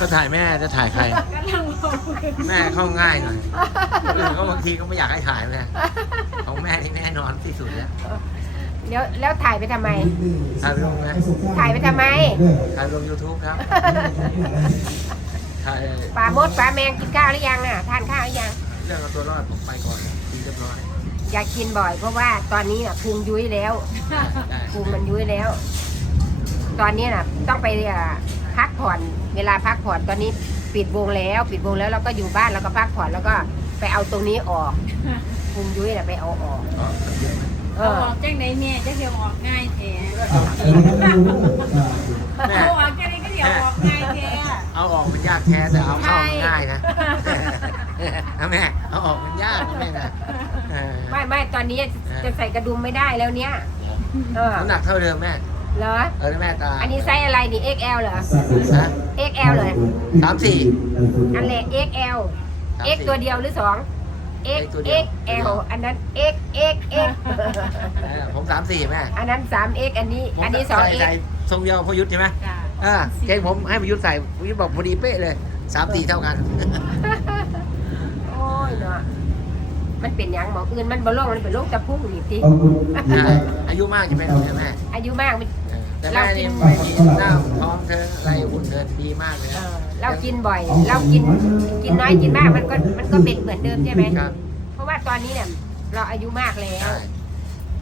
ก็ถ่ายแม่จะถ่ายใคร กำลังรอแม่เข้าง่ายหน่อยคนอื่นก็บางทีก็ไม่อยากให้ถ่ายแม่ของแม่นี่แน่นอนที่สุดแล้วเดี๋ยวแล้วถ่ายไปทำไม ถ่ายไปลงนะถ่ายไปทำไม ถ่ายลง YouTube ครับถ่ายปลามดปลาแมงกินข้าวหรือยังอะ ทานข้าวหรือยัง เรื่องเอาตัวรอดผมไปก่อนทีเรียบร้อยอยากกินบ่อยเพราะว่าตอนนี้อะพุงยุ้ยแล้วได้ได้พุงมันยุ้ยแล้ว ตอนนี้น่ะ ต้องไปอะ พักผ่อน เวลาพักผ่อนตอนนี้ปิดวงแล้ว ปิดวงแล้วเราก็อยู่บ้านแล้วก็พักผ่อนแล้วก็ไปเอาตรงนี้ออกพุงยุ้ยน่ะไปเอาออกอ๋อเยอะไหมเอเอาอออกจังไหนแม่จะเดี๋ยวออกง่ายแท้แม่เอาออกจังไหนก็เดี๋ยวออกง่ายแท้เอาออกมันยากแท้แต่เอาเข้ามันง่ายนะนะแม่เอาออกมันยากนะแม่นะเออไม่ไม่ตอนนี้จะใส่กระดุมไม่ได้แล้วเนี่ยเออน้ำหนักเท่าเดิมแม่ เหรอ เออแม่ตาอันนี้ไซส์อะไรนี่ XL เหรอฮะ XL เลยสามสี่ อันเล็ก XL สาม X สี่ตัวเดียวหรือสอง X X ตัวเดียว XL อันนั้น X X X เออผมสามสี่แม่อันนั้น 3X อันนี้ ผมอันนี้ ใส่ 2X ใส่ทรงเดียวพยุทธใช่ไหมจ้ะอ่าเกงผมให้พยุทธใส่พยุทธบอกพอดีเป๊ะเลยสามสี่เท่ากัน โอ้ยเนาะมันเป็นหยังหมออื่นมันบ่ลงมันเป็นโรคตะพุ่งนี่ติใช่อายุมากใช่ไหมหนูใช่ไหมอายุมากมันเออ แต่แม่นี่ไม่มีหน้าท้องเธออะไรหุ่นเธอดีมากเลยเอนะ อเรากินบ่อย เรากินกินน้อยกินมากมันก็มันก็เป็นเหมือนเดิมใช่ไหมครับ เพราะว่าตอนนี้เนี่ยเราอายุมากแล้ว ใช่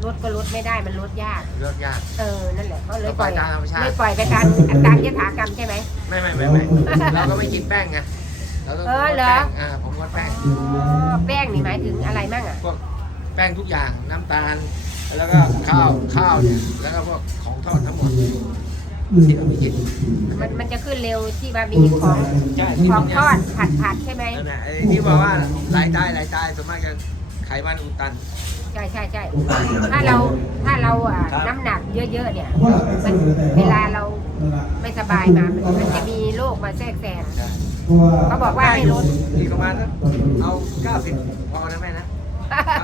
ลดก็ลดไม่ได้มันลดยาก เลือกยาก เออ นั่นแหละ ก็เลยปล่อยตามธรรมชาติ เลยปล่อยไปการตามยถากรรมใช่ไหม ไม่ไม่ไม่ไม่เราก็ไม่กินแป้งไงเราต้องเอองดเหรอ แป้งอ่าผมงดแป้งแป้งนี่หมายถึงอะไรมั่งอะ พวกแป้งทุกอย่างน้ำตาล แล้วก็ข้าวข้าวเนี่ยแล้วก็พวกของทอดทั้งหมดที่เราไม่กินมันมันจะขึ้นเร็วที่ว่ามีของใช่ของทอดผัดผัดใช่ไหมนั่นแหละไอ้ที่บอกว่าหลายตายหลายตายส่วนมากจะไขมันอุดตัน ใช่ใช่ใช่ถ้าเราถ้าเราอะครับ น้ำหนักเยอะๆเนี่ยมันเวลาเราไม่สบายมามันมันจะมีโรคมาแทรกแซงใช่เขาบอกว่าให้ลดอีกประมาณสักเอา 90 พอนะแม่นะ 90พอ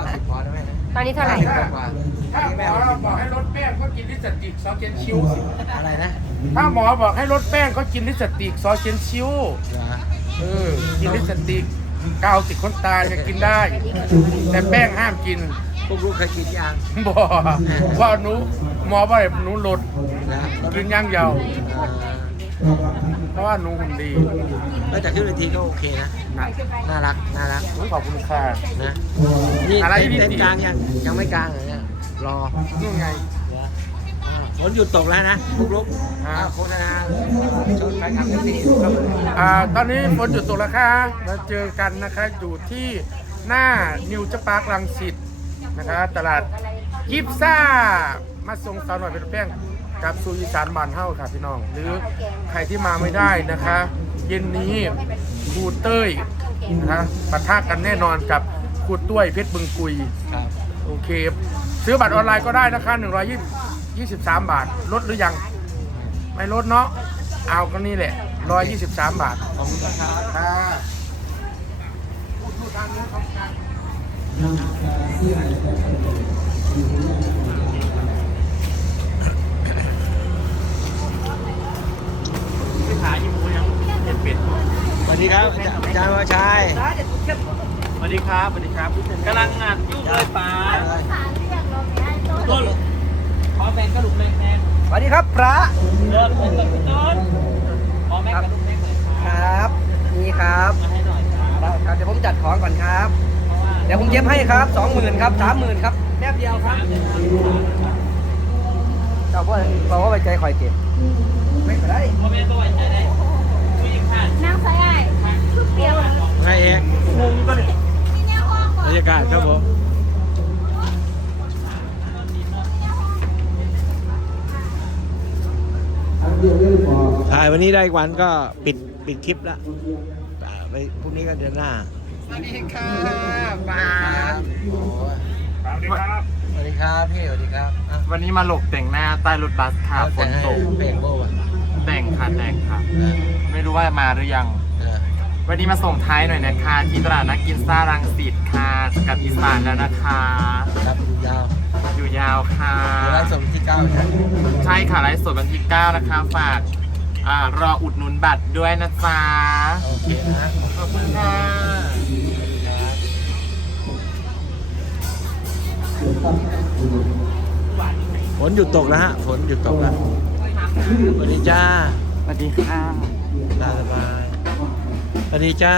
นะแม่นะ ตอนนี้เท่าไหร่90กว่าถ้าที่หมแม่อบอกบอกให้ลดแป้งก็กินลิสติกซอเจนชิวสิอะไรนะถ้าหมอบอกให้ลดแป้งก็กินลิสติกซอเจนชิวเหรอเออกินลิสติกกาวติดขนตาจะกินได้ แต่แป้งห้ามกินพวกลูกเคยกินยังบอกว่าหนูหมอว่าหนูลดนะกินอย่างเดียว เออเพราะว่าหนูหุ่นดีเออแต่ขึ้นเวทีก็โอเคนะ นะน่ารัก น่ารักขอบคุณค่ะ นะนี่อะไรเต้นที่เต้นดีกลางยัง ยังไม่กลางเหรอเนี่ยรอนู่นไง อ่าฝนหยุดตกแล้วนะพวกลูกอ่า อ่าโฆษณาชนไปครับเวทีครับอ่าตอนนี้ฝนหยุดตกแล้วค่ะเราเจอกันนะคะอยู่ที่หน้านิวจปาร์คลังสิตนะคะ ตลาดยิปซ่า มาส่งสาวหน่อยเป็นแป้ง กับซูอีสานบานเฮ้าค่ะพี่น้อง หรือใครที่มาไม่ได้นะคะ เย็นนี้ครูเต้ยนะคะปะทะกันแน่นอนกับครูต้วยเพชรบึงกุยครับโอเค ซื้อบัตรออนไลน์ก็ได้นะคะ123 บาท ลดหรือยัง ไม่ลดเนาะเอาก็นี่แหละ 123 บาทขอบคุณครับค่ะสวัสดีครับอา จารย์อาจารย์วชัยสวัสดีครับสวัสดีครับกำลังงานยุ่งเลยป๋าต้นขอแฟนกระดูกแรงสวัสดีครับพระๆเลิกผมกับพี่ต้นขอแม่กระดูกแรงเลยครับครับนี่ครับมาให้หน่อยครับได้ครับเดี๋ยวผมจัดของก่อนครับเพราะว่าเดี๋ยวผมเย็บให้ครับสองหมื่นครับสามหมื่นครับแป๊บเดียวครับเจ้าพ่อบอกว่าไว้ใจคอยเก็บไม่เป็นไรพ่อแม่ก็ไว้ใจได้ วันนี้ได้อีกวันก็ปิดปิดคลิปละอ่าไปพรุ่งนี้ก็เดือนหน้า สวัสดีค่ะปาสวัสดีครับ สวัสดีครับพี่ สวัสดีครับอะวันนี้มาหลบแต่งหน้าใต้รถบัสค่ะฝนตกเปลี่ยนโบ้อะแต่งค่ะแต่งค่ะ ไม่รู้ว่ามาหรือยัง เออวันนี้มาส่งท้ายหน่อยนะคะ ที่ตลาดนักกินซ่ารังสิตค่ะจะกลับอีสานแล้วนะคะ ครับดูยาวอยู่ยาวค่ะเดี๋ยวไลฟ์สดวันที่เก้าใช่ไหมใช่ค่ะไลฟ์สดวันที่ 9 นะคะ ฝาก อ่ารออุดหนุนบัตรด้วยนะจ๊ะโอเคนะขอบคุณค่ะฝนหยุดตกแล้วฮะฝนหยุดตกแล้วสวัสดีจ้าสวัสดีค่ะตาสบายสวัสดีจ้า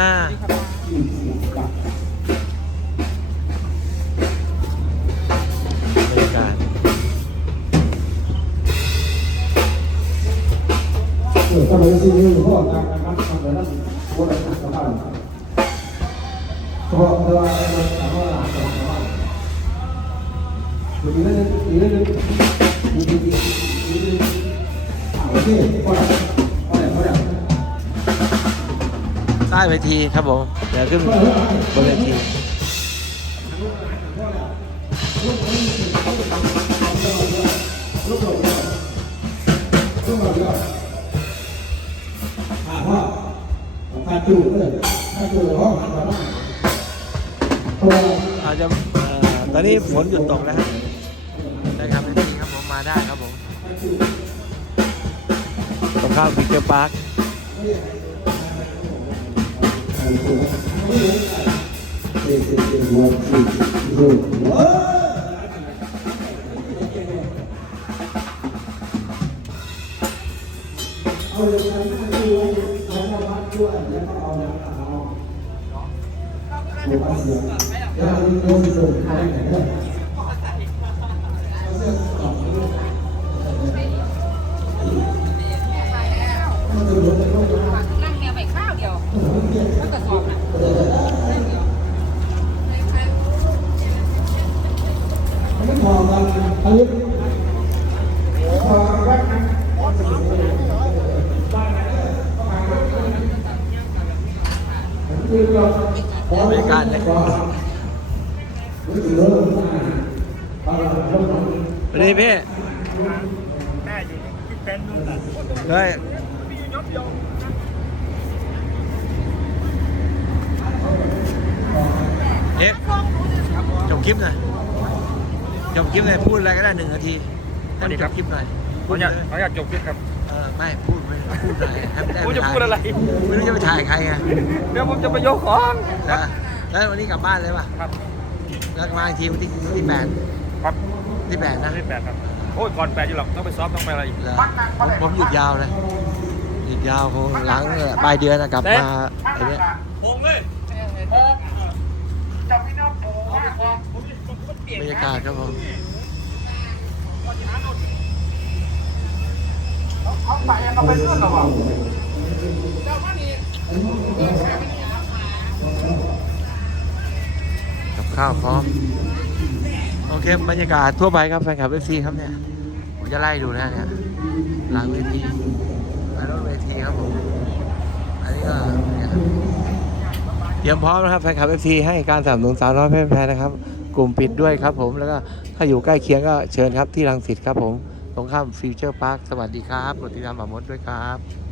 ถ้าเรื่อนี่ก็ตามกันครับทำเลยนะโอ้ยหนักกว่าบ้านเพราะเวลาเราถามว่าหลักกว่าบ้านดีเลยดีเลยดีดีดีดีโอเคพอแล้วพอแล้วพอแล้วใต้เวทีครับผมเดี๋ยวขึ้นบนเวที ดูเลยถ้าจูเลยห้องหันมาเพราะว่อาจจะตอนนี้ฝนหยุดตกแล้วฮะได้ครับเวทีครับผมมาได้ครับผมตรงข้ามฟิกเกอร์พาร์คเอาเลยครับ นั่งแนวไปข้าวเดียวแล้วก็สอบนะไม่พอกันอายุพอกัน บรรยากาศเลย สวัสดีพี่เฮ้ยเอ๊ะจบคลิปหน่อยจบคลิปหน่อยพูดอะไรก็ได้หนึ่งนาทีให้มันจบคลิปหน่อยพูดเลยเขาอยากจบคลิปครับ เออไม่พูดไม่พูดอยให้มันได้ผมจะพูดอะไร ไม่รู้จะไปถ่ายใครไงเดี๋ยวผมจะไปยกของนะ แล้ววันนี้กลับบ้านเลยป่ะครับแล้วมาอีกทีวันที่ที่แปดครับที่แปดนะที่แปดครับโอ้ยก่อนแปดอยู่หรอกต้องไปซ้อมต้องไปอะไรอีกเหรอผมผมหยุดยาวเลยหยุดยาวคงหลังเอ่อปลายเดือนนะกลับมาไอ้เนี้ยพงเลยพงจับพี่น้องพงเอาไปควงบรรยากาศครับผมเขาไปยังเขาไปเลื่อนหรอวะกับ ข้าวพร้อม โอเค บรรยากาศทั่วไปครับแฟนคลับเอฟซีครับเนี่ย ผมจะไล่ดูนะเนี่ยหลังเวทีไปรถเวทีครับผมอันนี้ก็เตรียมพร้อมนะครับแฟนคลับเอฟซีให้การสนับสนุนสาวน้อยเพชรแพรนะครับ กลุ่มปิดด้วยครับผมแล้วก็ถ้าอยู่ใกล้เคียงก็เชิญครับที่รังสิตครับผมตรงข้ามฟิวเจอร์พาร์คสวัสดีครับกดติดตามหมามดด้วยครับ